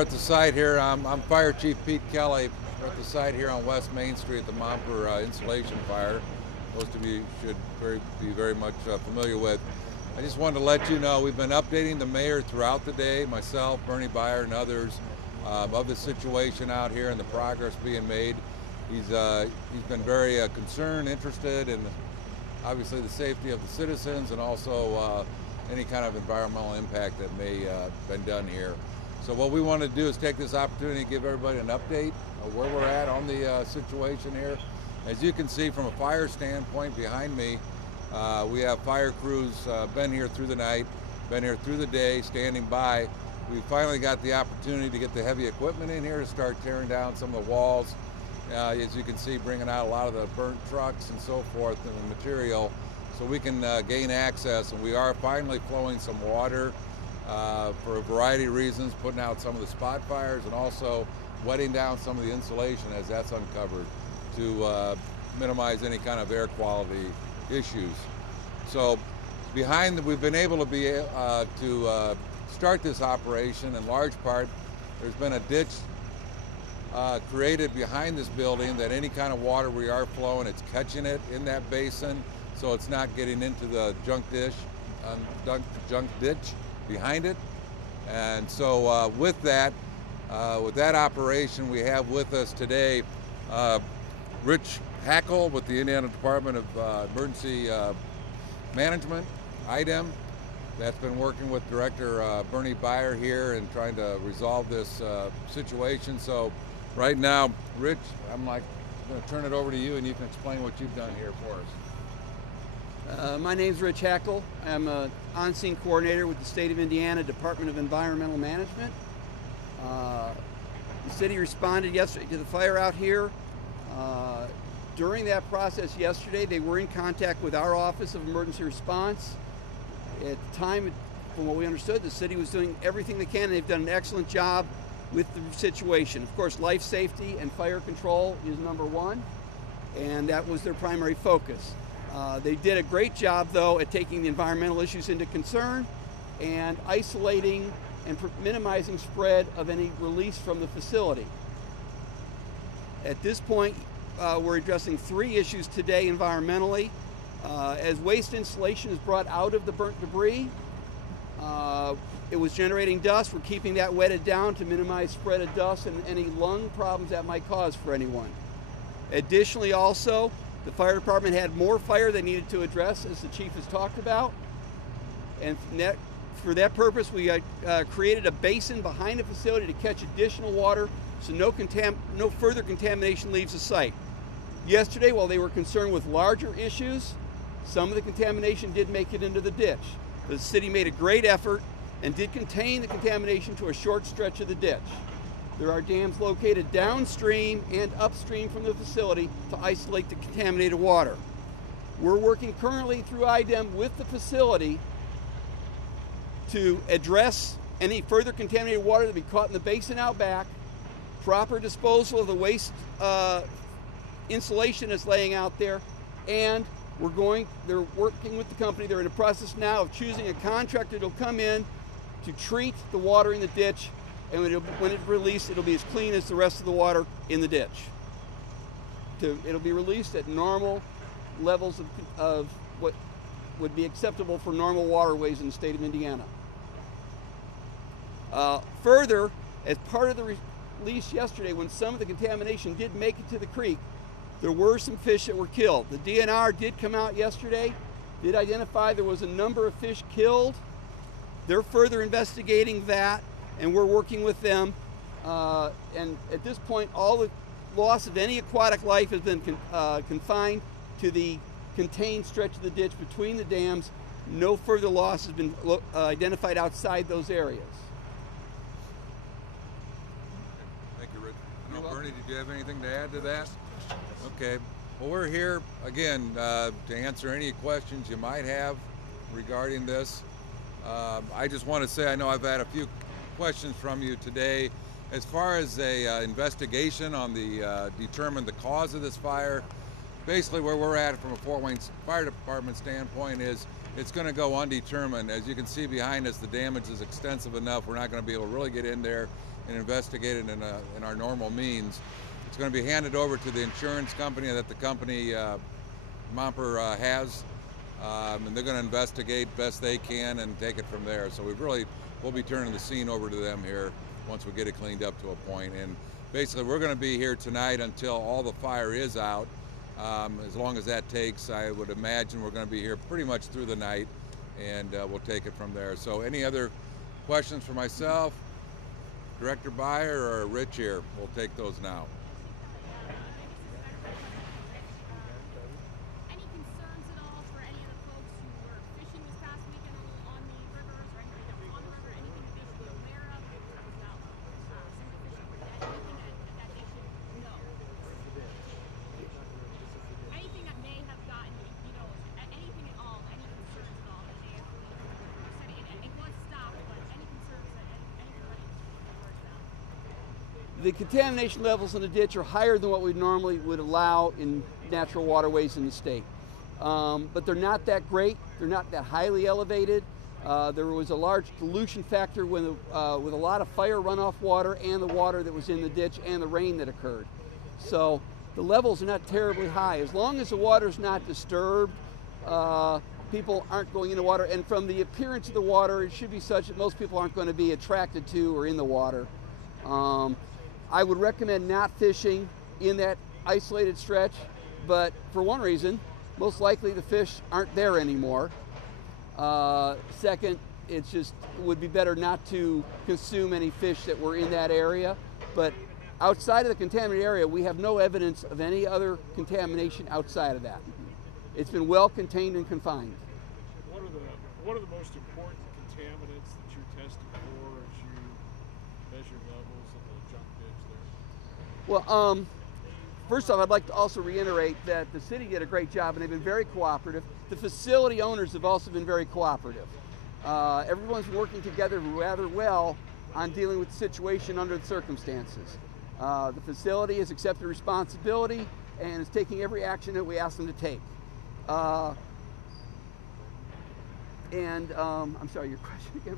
we're at the site here. I'm Fire Chief Pete Kelly. We're at the site here on West Main Street, the Momper insulation fire. Most of you should be very much familiar with. I just wanted to let you know we've been updating the mayor throughout the day, myself, Bernie Byer, and others, of the situation out here and the progress being made. He's been very concerned, interested in obviously the safety of the citizens and also any kind of environmental impact that may have been done here. So what we want to do is take this opportunity to give everybody an update of where we're at on the situation here. As you can see from a fire standpoint behind me, we have fire crews been here through the night, been here through the day, standing by. We finally got the opportunity to get the heavy equipment in here to start tearing down some of the walls. As you can see, bringing out a lot of the burnt trucks and so forth and the material so we can gain access. And we are finally flowing some water for a variety of reasons, putting out some of the spot fires and also wetting down some of the insulation as that's uncovered to minimize any kind of air quality issues. So we've been able to start this operation in large part. There's been a ditch created behind this building that any kind of water we are flowing, it's catching it in that basin, so it's not getting into the junk ditch behind it. And so with that operation, we have with us today Rich Hackle with the Indiana Department of Emergency Management, IDEM, that's been working with Director Bernie Byer here and trying to resolve this situation. So right now, Rich, I'm going to turn it over to you and you can explain what you've done here for us. My name's Rich Hackle. I'm an on-scene coordinator with the State of Indiana Department of Environmental Management. The city responded yesterday to the fire out here. During that process yesterday, they were in contact with our Office of Emergency Response. At the time, from what we understood, the city was doing everything they can, and they've done an excellent job with the situation. Of course, life safety and fire control is number one, and that was their primary focus. They did a great job, though, at taking the environmental issues into concern and isolating and minimizing spread of any release from the facility. At this point, we're addressing three issues today environmentally. As waste insulation is brought out of the burnt debris, it was generating dust. We're keeping that wetted down to minimize spread of dust and any lung problems that might cause for anyone. Additionally, also, the fire department had more fire they needed to address, as the chief has talked about. And for that purpose, we created a basin behind the facility to catch additional water so no further contamination leaves the site. Yesterday, while they were concerned with larger issues, some of the contamination did make it into the ditch. The city made a great effort and did contain the contamination to a short stretch of the ditch. There are dams located downstream and upstream from the facility to isolate the contaminated water. We're working currently through IDEM with the facility to address any further contaminated water that be caught in the basin out back, proper disposal of the waste insulation that's laying out there, and they're working with the company. They're in the process now of choosing a contractor that'll come in to treat the water in the ditch, and when it's released, it'll be as clean as the rest of the water in the ditch. It'll be released at normal levels of what would be acceptable for normal waterways in the state of Indiana. Further, as part of the release yesterday, when some of the contamination did make it to the creek, there were some fish that were killed. The DNR did come out yesterday, did identify there was a number of fish killed. They're further investigating that, and we're working with them. And at this point, all the loss of any aquatic life has been confined to the contained stretch of the ditch between the dams. No further loss has been identified outside those areas. Thank you, Rich. Bernie, did you have anything to add to that? Okay. Well, we're here again to answer any questions you might have regarding this. I just want to say I know I've had a few questions from you today. As far as a investigation on determine the cause of this fire, basically where we're at from a Fort Wayne Fire Department standpoint is it's going to go undetermined. As you can see behind us, the damage is extensive enough. We're not going to be able to really get in there and investigate it in our normal means. It's going to be handed over to the insurance company that the company Momper has, and they're going to investigate best they can and take it from there. So we'll be turning the scene over to them here once we get it cleaned up to a point. And basically, we're going to be here tonight until all the fire is out. As long as that takes, I would imagine we're going to be here pretty much through the night, and we'll take it from there. So any other questions for myself, Director Beyer, or Rich here? We'll take those now. Any concerns at all for any of the folks who were fishing this past weekend on the rivers, or anybody that was on the river, anything that they should be aware of? They were talking about some of the fishing were dead, anything that they should know? Anything that may have gotten, anything at all, any concerns at all that may have, it was stopped, but any concerns that anybody should be worried about? The contamination levels in the ditch are higher than what we normally would allow in natural waterways in the state. But they're not that great. They're not that highly elevated. There was a large dilution factor with a lot of fire runoff water and the water that was in the ditch and the rain that occurred. So the levels are not terribly high. As long as the water is not disturbed, people aren't going in the water. And from the appearance of the water, it should be such that most people aren't going to be attracted to or in the water. I would recommend not fishing in that isolated stretch, but for one reason, most likely the fish aren't there anymore. Second, it would be better not to consume any fish that were in that area. But outside of the contaminated area, we have no evidence of any other contamination outside of that. It's been well contained and confined. What are the most important contaminants that you're testing for as you measure levels in the junk ditch there? Well, first off, I'd like to also reiterate that the city did a great job and they've been very cooperative. The facility owners have also been very cooperative. Everyone's working together rather well on dealing with the situation under the circumstances. The facility has accepted responsibility and is taking every action that we ask them to take. I'm sorry, your question again?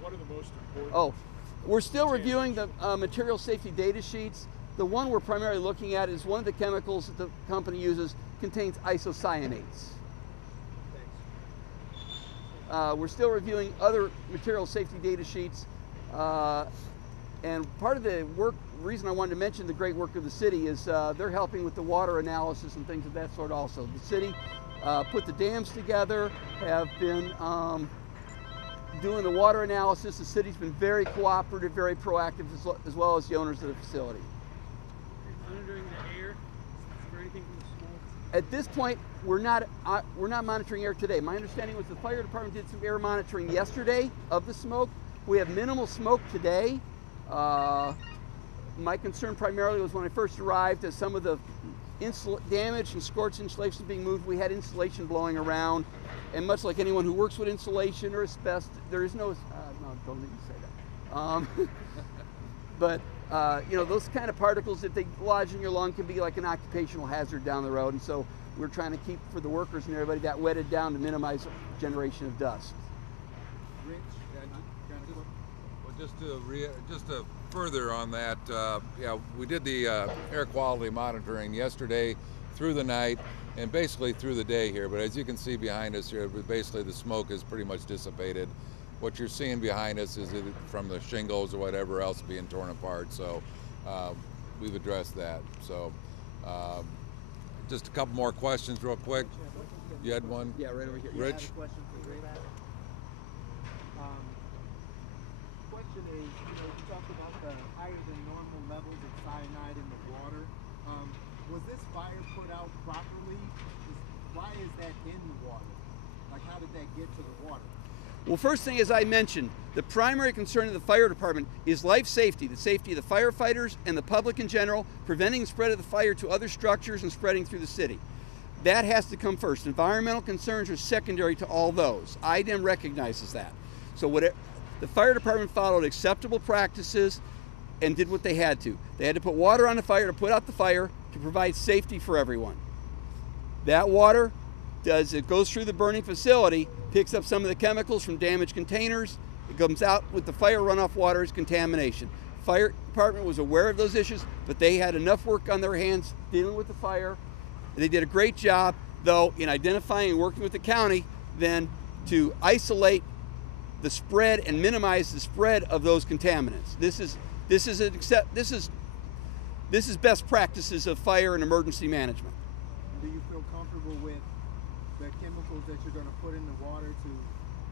What are the most important? Oh, we're still reviewing the material safety data sheets. The one we're primarily looking at is one of the chemicals that the company uses contains isocyanates. We're still reviewing other material safety data sheets. And part of the reason I wanted to mention the great work of the city is they're helping with the water analysis and things of that sort also. The city put the dams together, have been doing the water analysis. The city's been very cooperative, very proactive, as well as the owners of the facility. Monitoring the air for anything from the smoke? At this point, we're not monitoring air today. My understanding was the fire department did some air monitoring yesterday of the smoke. We have minimal smoke today. My concern primarily was when I first arrived, as some of the damage and scorched insulation being moved, we had insulation blowing around. And much like anyone who works with insulation or asbestos, there is no, no, don't even say that. But those kind of particles, if they lodge in your lung, can be like an occupational hazard down the road. And so we're trying to keep, for the workers and everybody, that wetted down to minimize generation of dust. Rich, just to further on that, yeah, we did the air quality monitoring yesterday through the night and basically through the day here. But as you can see behind us here, basically the smoke is pretty much dissipated. What you're seeing behind us is from the shingles or whatever else being torn apart. So we've addressed that. So just a couple more questions real quick. You had one? Yeah, right over here. Rich? I have a question for Rich. Question is, you talked about the higher than normal levels of cyanide in the water. Was this fire put out properly? Why is that in the water? Like, how did that get to the water? Well, first thing, as I mentioned, the primary concern of the fire department is life safety, the safety of the firefighters and the public in general, preventing the spread of the fire to other structures and spreading through the city. That has to come first. Environmental concerns are secondary to all those. IDEM recognizes that. So the fire department followed acceptable practices and did what they had to. They had to put water on the fire to put out the fire to provide safety for everyone. That water, as it goes through the burning facility, picks up some of the chemicals from damaged containers. It comes out with the fire runoff water is contamination. Fire department was aware of those issues, but they had enough work on their hands dealing with the fire. They did a great job, though, in identifying and working with the county then to isolate the spread and minimize the spread of those contaminants. This is best practices of fire and emergency management. Do you feel comfortable with the chemicals that you're going to put in the water to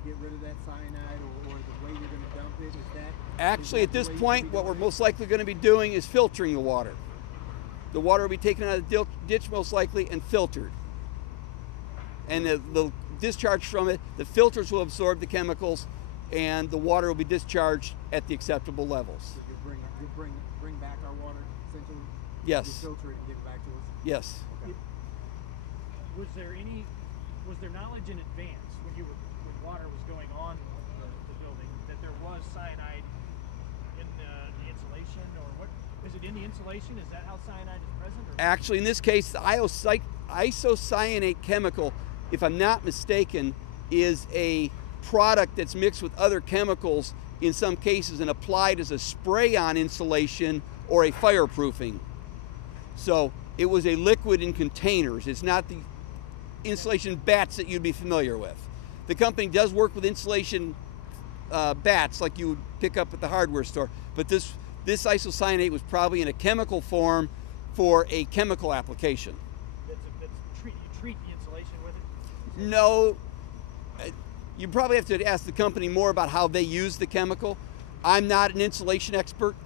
get rid of that cyanide, or the way you're going to dump it? Is that actually, at this point, what we're most likely going to be doing is filtering the water. The water will be taken out of the ditch most likely and filtered. And the discharge from it, the filters will absorb the chemicals, and the water will be discharged at the acceptable levels. So you bring back our water, essentially? Yes. You filter it and give it back to us? Yes. Okay. Was there knowledge in advance when water was going on the building that there was cyanide in the insulation, or what? Is it in the insulation? Is that how cyanide is present? Or? Actually, in this case, the isocyanate chemical, if I'm not mistaken, is a product that's mixed with other chemicals in some cases and applied as a spray on insulation or a fireproofing. So it was a liquid in containers. It's not the insulation bats that you'd be familiar with. The company does work with insulation bats like you would pick up at the hardware store, but this isocyanate was probably in a chemical form for a chemical application. You treat the insulation with it? No, you probably have to ask the company more about how they use the chemical. I'm not an insulation expert.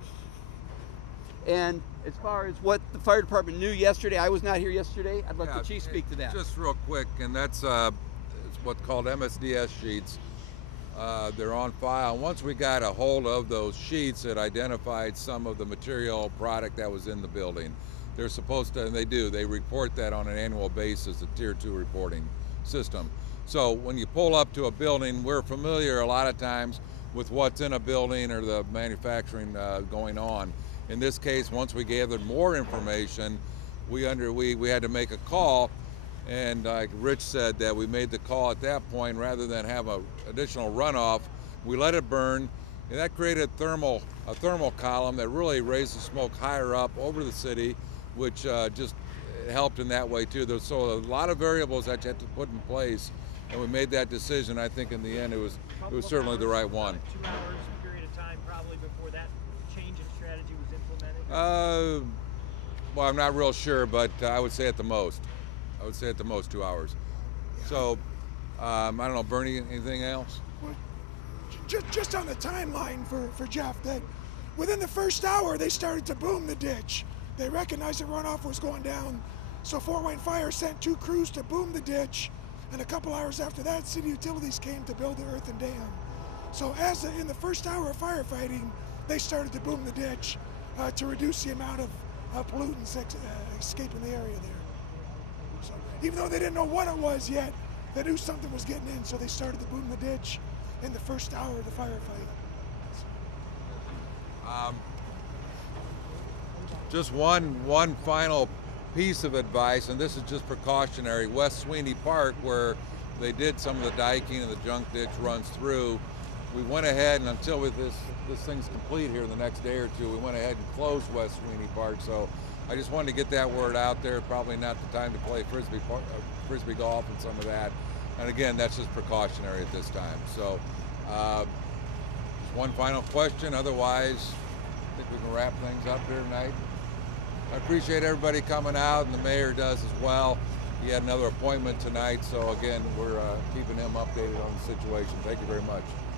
And as far as what the fire department knew yesterday, I was not here yesterday. I'd let the chief speak to that. Just real quick, and that's it's what's called MSDS sheets. They're on file. Once we got a hold of those sheets, it identified some of the material product that was in the building. They're supposed to, and they do, they report that on an annual basis, a Tier 2 reporting system. So when you pull up to a building, we're familiar a lot of times with what's in a building or the manufacturing going on. In this case, once we gathered more information, we had to make a call, and like Rich said, that we made the call at that point rather than have an additional runoff. We let it burn, and that created a thermal column that really raised the smoke higher up over the city, which just helped in that way too. There's so a lot of variables that you had to put in place, and we made that decision. I think in the end it was certainly the right one. 2 hours period of time probably before that change in strategy was implemented? Well, I'm not real sure, but I would say at the most. 2 hours. So, I don't know, Bernie, anything else? Well, just on the timeline for Jeff, that within the first hour they started to boom the ditch. They recognized the runoff was going down, so Fort Wayne Fire sent 2 crews to boom the ditch, and a couple hours after that, city utilities came to build the earthen dam. So in the first hour of firefighting, they started to boom the ditch to reduce the amount of pollutants escaping the area there. So even though they didn't know what it was yet, they knew something was getting in, so they started to boom the ditch in the first hour of the firefight. Just one final piece of advice, and this is just precautionary. West Sweeney Park, where they did some of the diking and the junk ditch runs through, we went ahead, and until this thing's complete here the next day or two, we went ahead and closed West Sweeney Park. So I just wanted to get that word out there. Probably not the time to play frisbee golf and some of that. And again, that's just precautionary at this time. So just one final question. Otherwise, I think we can wrap things up here tonight. I appreciate everybody coming out, and the mayor does as well. He had another appointment tonight, so again, we're keeping him updated on the situation. Thank you very much.